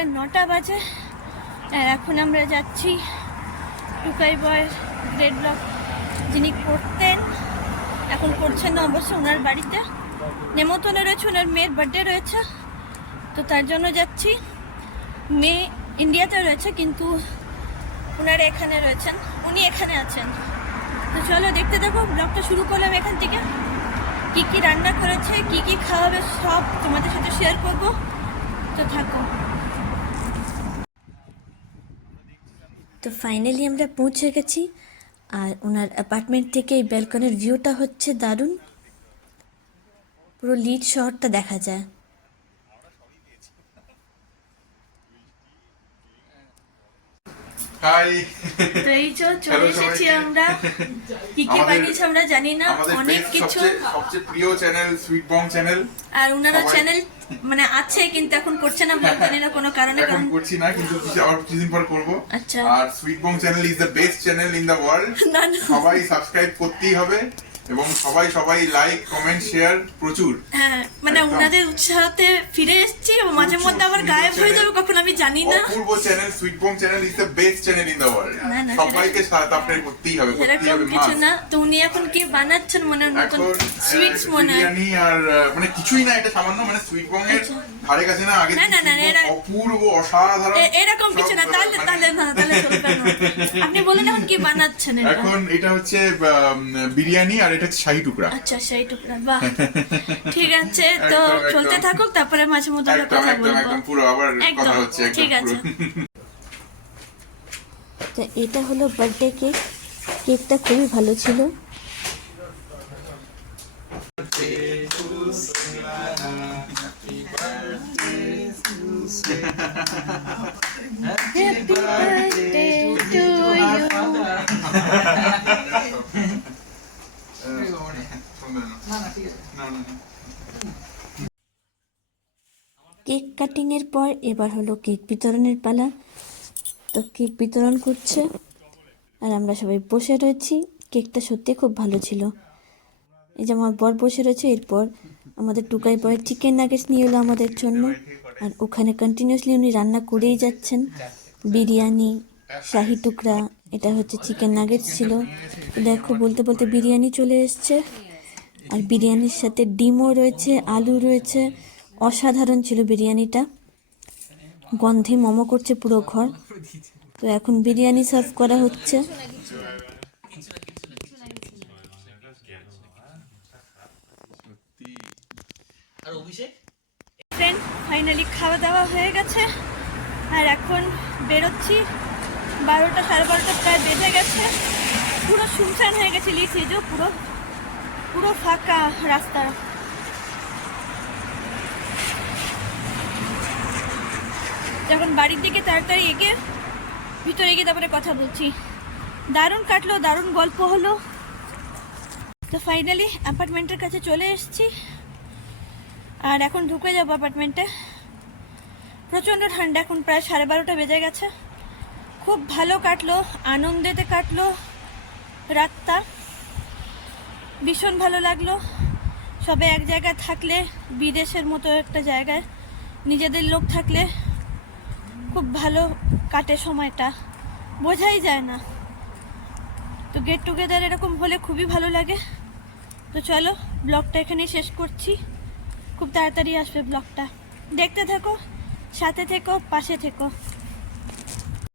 প্রায় 9টা বাজে। আর এখন আমরা যাচ্ছি টুকাই বয়ের গ্রেড ব্লক যিনি করতেন, এখন করছেন না অবশ্য, ওনার বাড়িতে নেমন্তন্ন রয়েছে, ওনার মেয়ের বার্থডে রয়েছে, তো তার জন্য যাচ্ছি। মেয়ে ইন্ডিয়াতে রয়েছে কিন্তু ওনারা এখানে রয়েছেন, উনি এখানে আছেন। তো চলো দেখতে দেখো, ব্লগটা শুরু করলাম এখান থেকে। কি কি রান্না করেছে, কি কি খাওয়াবে সব তোমাদের সাথে শেয়ার করবো, তো থাকো। তো ফাইনালি আমরা পৌঁছে গেছি, আর ওনার অ্যাপার্টমেন্ট থেকে এই ব্যালকনির ভিউটা হচ্ছে দারুণ, পুরো লিড শহরটা দেখা যায়। হাই, তো এই চলে এসেছি আমরা। কি কি বানিয়েছি আমরা জানি না, অনেক কিছু। সবচেয়ে প্রিয় চ্যানেল সুইট বং চ্যানেল, আর ওনারা চ্যানেল মানে আছে কিন্তু এখন করছে না, জানি না কোনো কারণে। এখন করছি না কিন্তু আবার কিছুদিন পর করব। আচ্ছা, আর sweet Bong channel is the best channel in the world. সবাই সাবস্ক্রাইব করতেই হবে এবং সবাই লাইক কমেন্ট শেয়ার প্রচুর। হ্যাঁ, মানে ওনাদের উৎসাহতে ফিরে এসেছি, মাঝে মধ্যে আবার গায়েব হয়ে যাবে কখন আমি জানি না। অপূর্ব channel sweet Bong channel is the best channel in the world. সবাইকে সাবস্ক্রাইব করতেই হবে, এরকম কিছু না। তো উনি এখন কি বানাচ্ছেন মনে নতুন সুইটস মনে বিরিয়ানি, আর মানে কিছুই না, এটা সামান্য মানে সুইট বং এর ধারে কাছে না। আগে অপূর্ব অসাধারণ এরকম কিছু না। তাহলে চলবে না। আপনি বলেন এখন কি বানাচ্ছেন? এখন এটা হচ্ছে বিরিয়ানি আর এটা হচ্ছে শাহী টুকরা। আচ্ছা, শাহী টুকরা, বাহ। ঠিক আছে, তো চলতে থাকুক, তারপরে মাঝে মধ্যে আমরা কথা বলবো। একদম পুরো আবার কথা হচ্ছে। ঠিক আছে। তো এটা হলো বার্থডে কেক, কেকটা খুবই ভালো ছিল। Happy birthday to you. Cake কাটিংয়ের পর এবার হলো কেক বিতরণের পালা। তো কেক বিতরণ করছে আর আমরা সবাই বসে রয়েছি। কেকটা সত্যি খুব ভালো ছিল। এই যে আমার বর বসে রয়েছে, এরপর আমাদের টুকাই বয় চিকেন নাগেটস নিয়ে এলো আমাদের জন্য, আর ওখানে কন্টিনিউয়াসলি উনি রান্না করেই যাচ্ছেন। বিরিয়ানি, শাহী টুকরা, এটা হচ্ছে চিকেন নাগেটস ছিল। দেখো বলতে বলতে বিরিয়ানি চলে এসছে, আর বিরিয়ানির সাথে ডিমও রয়েছে, আলু রয়েছে। অসাধারণ ছিল বিরিয়ানিটা, গন্ধে মোমো করছে পুরো ঘর। তো এখন বিরিয়ানি সার্ভ করা হচ্ছে। ফাইনালি খাওয়া দাওয়া হয়ে গেছে, আর এখন বেরোচ্ছি। 12টা সাড়ে 12টা প্রায় বেজে গেছে। পুরো শুনশান হয়ে গেছে, লিখছি যে পুরো ফাঁকা রাস্তা। যখন বাড়ির দিকে তাড়াতাড়ি এগিয়ে ভিতরে গিয়ে তারপরে কথা বলছি। দারুণ কাটলো, দারুণ গল্প হলো। তো ফাইনালি অ্যাপার্টমেন্টের কাছে চলে এসেছি, আর এখন ঢুকে যাবো অ্যাপার্টমেন্টে। প্রচণ্ড ঠান্ডা, এখন প্রায় 12:30 বেজে গেছে। খুব ভালো কাটলো, আনন্দেতে কাটলো রাতটা, ভীষণ ভালো লাগলো। সবে এক জায়গায় থাকলে, বিদেশের মতো একটা জায়গায় নিজেদের লোক থাকলে খুব ভালো কাটে সময়টা, বোঝাই যায় না। তো গেট টুগেদার এরকম হলে খুবই ভালো লাগে। তো চলো, ব্লগটা এখানেই শেষ করছি। খুব তাড়াতাড়ি আসবে ব্লগটা, দেখতে থেকো, সাথে থেকো, পাশে থেকো।